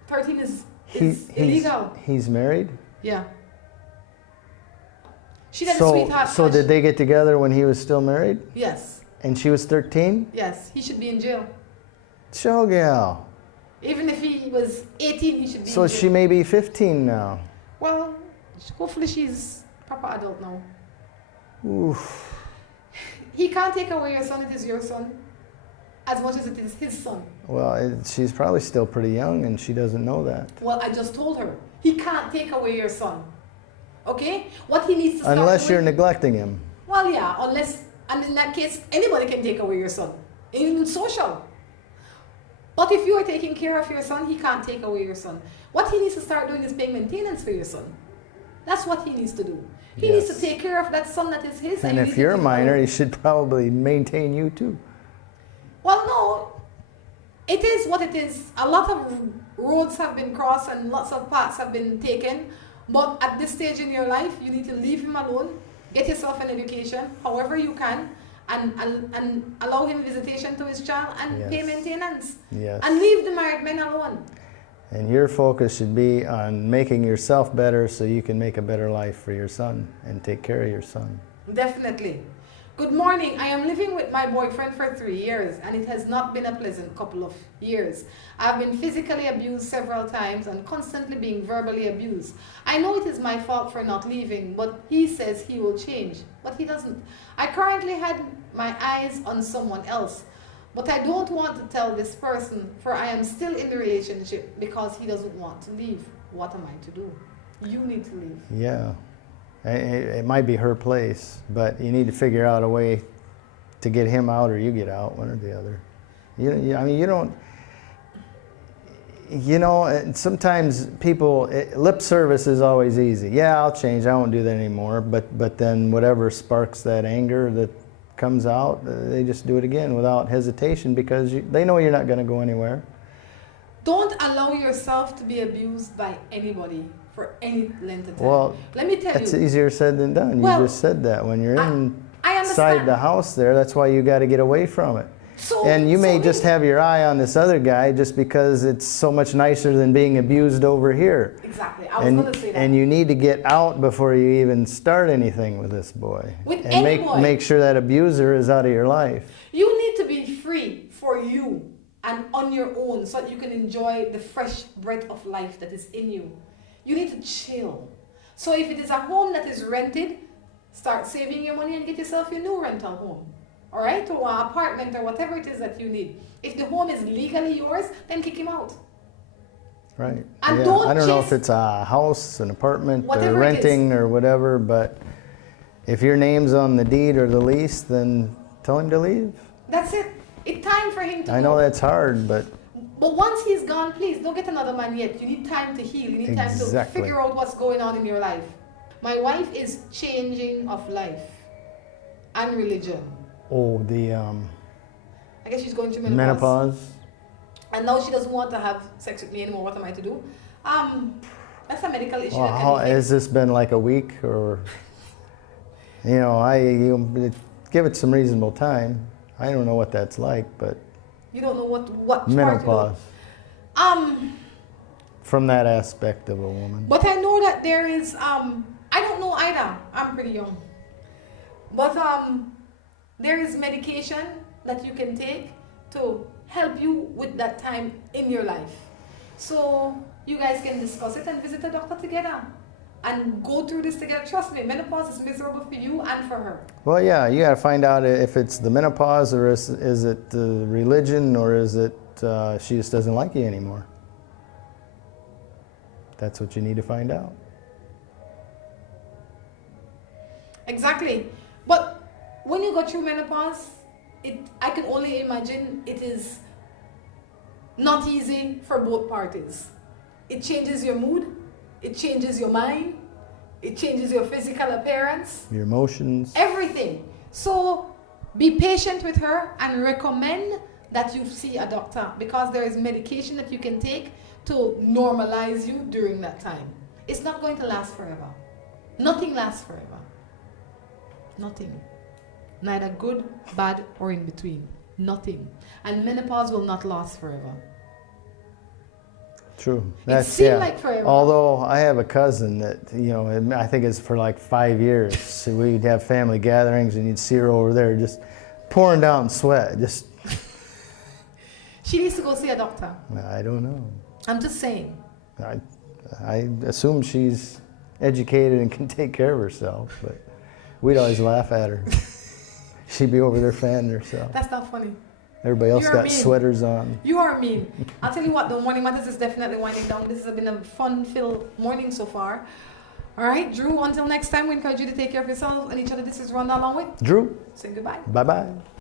13 is illegal. He's married? Yeah. She did a sweetheart. So did they get together when he was still married? Yes. And she was 13? Yes. He should be in jail. Show gal. Even if he was 18, he should be in So jail. she may be 15 now. Well, hopefully she's proper adult now. Oof. He can't take away your son. It is your son. As much as it is his son. Well, she's probably still pretty young and she doesn't know that. Well, I just told her. He can't take away your son. Okay? What he needs to start Unless doing, you're neglecting him. Well, yeah, unless, and in that case, anybody can take away your son. Even social. But if you are taking care of your son, he can't take away your son. What he needs to start doing is paying maintenance for your son. That's what he needs to do. He needs to take care of that son that is his. And if you're a minor, he should probably maintain you too. Well, no. It is what it is. A lot of roads have been crossed and lots of paths have been taken. But at this stage in your life, you need to leave him alone. Get yourself an education, however you can. And allow him visitation to his child and pay maintenance. Yes. And leave the married men alone. And your focus should be on making yourself better so you can make a better life for your son and take care of your son. Definitely. Good morning. I am living with my boyfriend for 3 years and it has not been a pleasant couple of years. I've been physically abused several times and constantly being verbally abused. I know it is my fault for not leaving, but he says he will change, but he doesn't. I currently had my eyes on someone else, but I don't want to tell this person for I am still in the relationship because he doesn't want to leave. What am I to do? You need to leave. Yeah. It might be her place, but you need to figure out a way to get him out or you get out, one or the other. Sometimes people, lip service is always easy. Yeah, I'll change, I won't do that anymore. But then whatever sparks that anger that comes out, they just do it again without hesitation because they know you're not going to go anywhere. Don't allow yourself to be abused by anybody for any length of time. Well, let me tell you. It's easier said than done. Well, you just said that. When you're I inside the house there, that's why you got to get away from it. And you may just have your eye on this other guy just because it's so much nicer than being abused over here. Exactly. I was going to say that. And you need to get out before you even start anything with this boy. With and any boy. make sure that abuser is out of your life. You need to be free for you and on your own so that you can enjoy the fresh breath of life that is in you. You need to chill. So if it is a home that is rented, start saving your money and get yourself your new rental home. All right? Or an apartment or whatever it is that you need. If the home is legally yours, then kick him out. Right. And I don't know if it's a house, an apartment, or renting or whatever, but if your name's on the deed or the lease, then tell him to leave. That's it. It's time for him to I know that's hard, but once he's gone, please don't get another man yet. You need time to heal. You need time to figure out what's going on in your life. My wife is changing of life and religion. Oh, the I guess she's going through menopause. menopause. And now she doesn't want to have sex with me anymore. What am I to do? That's a medical issue. Well, that how, can be has this been like a week or? Give it some reasonable time. I don't know what that's like, but You don't know what menopause. Part you do. From that aspect of a woman. But I know that there is I don't know either. I'm pretty young. But there is medication that you can take to help you with that time in your life. So you guys can discuss it and visit a doctor together and go through this together. Trust me, menopause is miserable for you and for her. Well, yeah, you got to find out if it's the menopause or is it the religion or is it she just doesn't like you anymore. That's what you need to find out. Exactly. But when you go through menopause, I can only imagine it is not easy for both parties. It changes your mood, it changes your mind, it changes your physical appearance, Your emotions. everything. So be patient with her and recommend that you see a doctor because there is medication that you can take to normalize you during that time. It's not going to last forever. Nothing lasts forever. Nothing. Neither good, bad, or in between. Nothing. And menopause will not last forever. True. seemed like forever. Although I have a cousin that, I think it's for like 5 years. So we'd have family gatherings and you'd see her over there just pouring down sweat. She needs to go see a doctor. I don't know. I'm just saying. I assume she's educated and can take care of herself, but we'd always laugh at her. She'd be over there fanning herself. That's not funny. Everybody else You're got mean. sweaters on. You are mean. I'll tell you what, the Morning Matters is definitely winding down. This has been a fun-filled morning so far. All right, Drew, until next time, we encourage you to take care of yourself and each other. This is Rhonda along with Drew, saying goodbye. bye-bye.